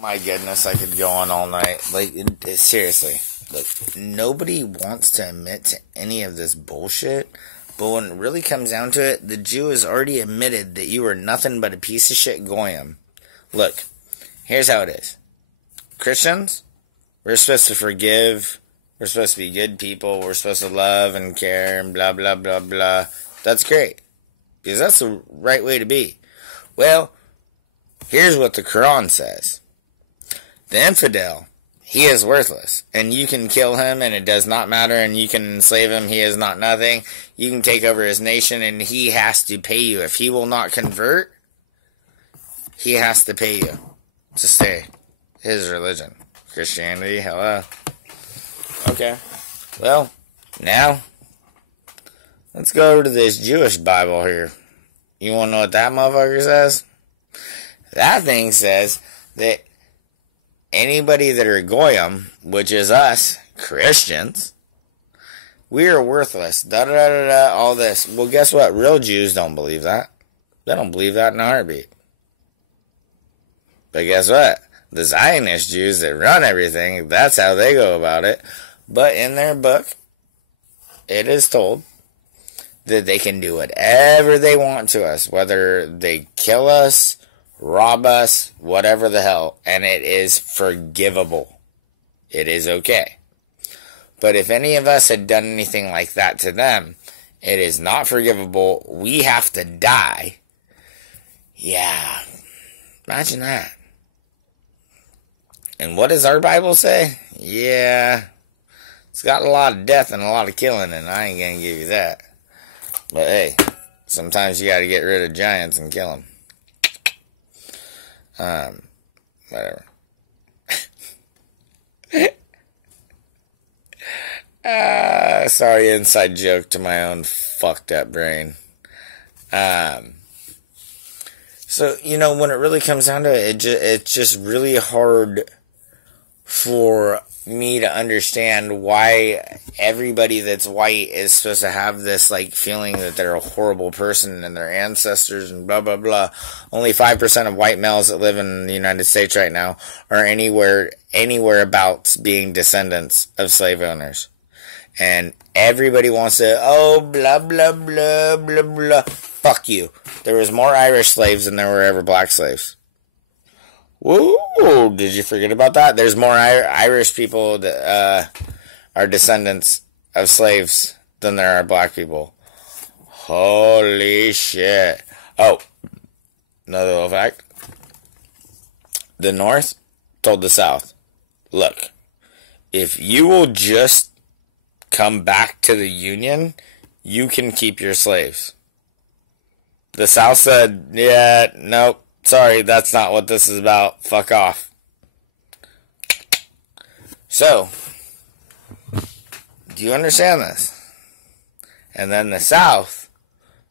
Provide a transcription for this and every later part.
My goodness, I could go on all night. Seriously. Look, nobody wants to admit to any of this bullshit, but when it really comes down to it, the Jew has already admitted that you are nothing but a piece of shit goyim. Look, here's how it is. Christians, we're supposed to forgive, we're supposed to be good people, we're supposed to love and care and blah, blah, blah, blah. That's great, because that's the right way to be. Well, here's what the Quran says. The infidel, he is worthless, and you can kill him, and it does not matter, and you can enslave him, he is not nothing. You can take over his nation, and he has to pay you. If he will not convert, he has to pay you to stay his religion. Christianity, hello. Okay, well, now, let's go over to this Jewish Bible here. You want to know what that motherfucker says? That thing says that anybody that are goyim, which is us, Christians, we are worthless. Da-da-da-da-da, all this. Well, guess what? Real Jews don't believe that. They don't believe that in a heartbeat. But guess what? The Zionist Jews that run everything, that's how they go about it. But in their book, it is told that they can do whatever they want to us, whether they kill us, rob us, whatever the hell, and it is forgivable. It is okay. But if any of us had done anything like that to them, it is not forgivable. We have to die. Yeah, imagine that. And what does our Bible say? Yeah, it's got a lot of death and a lot of killing, and I ain't gonna give you that. But hey, sometimes you gotta get rid of giants and kill them. Whatever. Sorry, inside joke to my own fucked up brain. So, when it really comes down to it, it's just really hard for me to understand why everybody that's white is supposed to have this feeling that they're a horrible person and their ancestors and blah blah blah. Only 5% of white males that live in the United States right now are anywhere about being descendants of slave owners. And everybody wants to blah blah blah blah blah. Fuck you. There was more Irish slaves than there were ever black slaves. Whoa, did you forget about that? There's more Irish people that are descendants of slaves than there are black people. Holy shit. Oh, another little fact. The North told the South, look, if you will just come back to the Union, you can keep your slaves. The South said, yeah, nope. Sorry, that's not what this is about. Fuck off. So, do you understand this? And then the South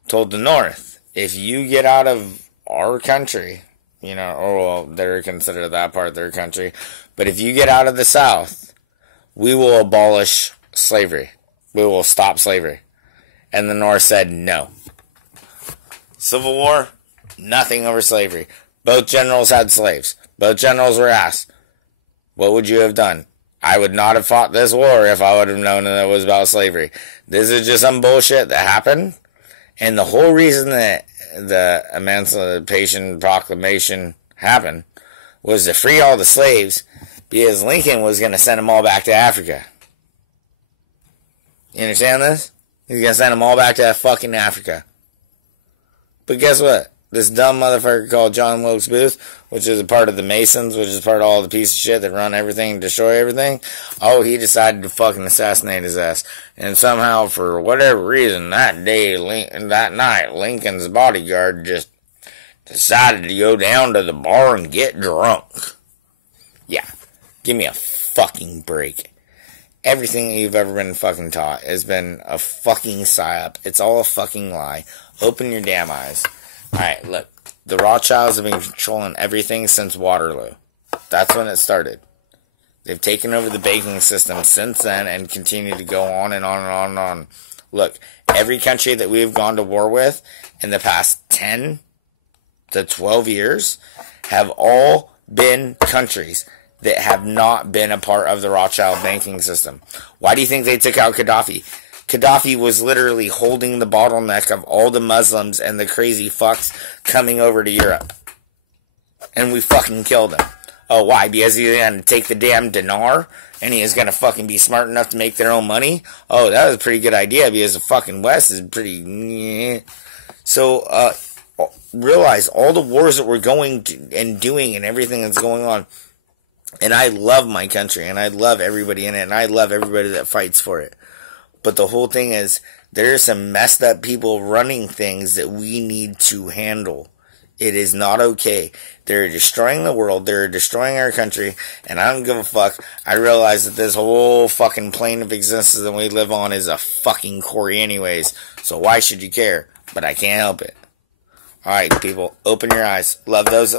told the North, if you get out of our country, they're considered that part of their country, but if you get out of the South, we will abolish slavery. We will stop slavery. And the North said no. Civil War, nothing over slavery. Both generals had slaves. Both generals were asked, what would you have done? I would not have fought this war if I would have known that it was about slavery. This is just some bullshit that happened. And the whole reason that the Emancipation Proclamation happened was to free all the slaves, because Lincoln was going to send them all back to Africa. You understand this? He's going to send them all back to fucking Africa. But guess what? This dumb motherfucker called John Wilkes Booth, which is a part of the Masons, which is part of all the piece of shit that run everything and destroy everything, he decided to fucking assassinate his ass. And somehow, for whatever reason, that night, Lincoln's bodyguard just decided to go down to the bar and get drunk. Yeah, give me a fucking break. Everything that you've ever been fucking taught has been a fucking psyop. It's all a fucking lie. Open your damn eyes. Alright, look. The Rothschilds have been controlling everything since Waterloo. That's when it started. They've taken over the banking system since then and continue to go on and on and on and on. Look, every country that we've gone to war with in the past 10 to 12 years have all been countries that have not been a part of the Rothschild banking system. Why do you think they took out Gaddafi? Gaddafi was literally holding the bottleneck of all the Muslims and the crazy fucks coming over to Europe. And we fucking killed him. Oh, why? Because he's going to take the damn dinar and he is going to fucking be smart enough to make their own money? Oh, that was a pretty good idea because the fucking West is pretty... So, realize all the wars that we're going to and doing and everything that's going on. And I love my country and I love everybody in it and I love everybody that fights for it. But the whole thing is, there are some messed up people running things that we need to handle. It is not okay. They're destroying the world. They're destroying our country. And I don't give a fuck. I realize that this whole fucking plane of existence that we live on is a fucking quarry anyways. So why should you care? But I can't help it. Alright, people. Open your eyes. Love those.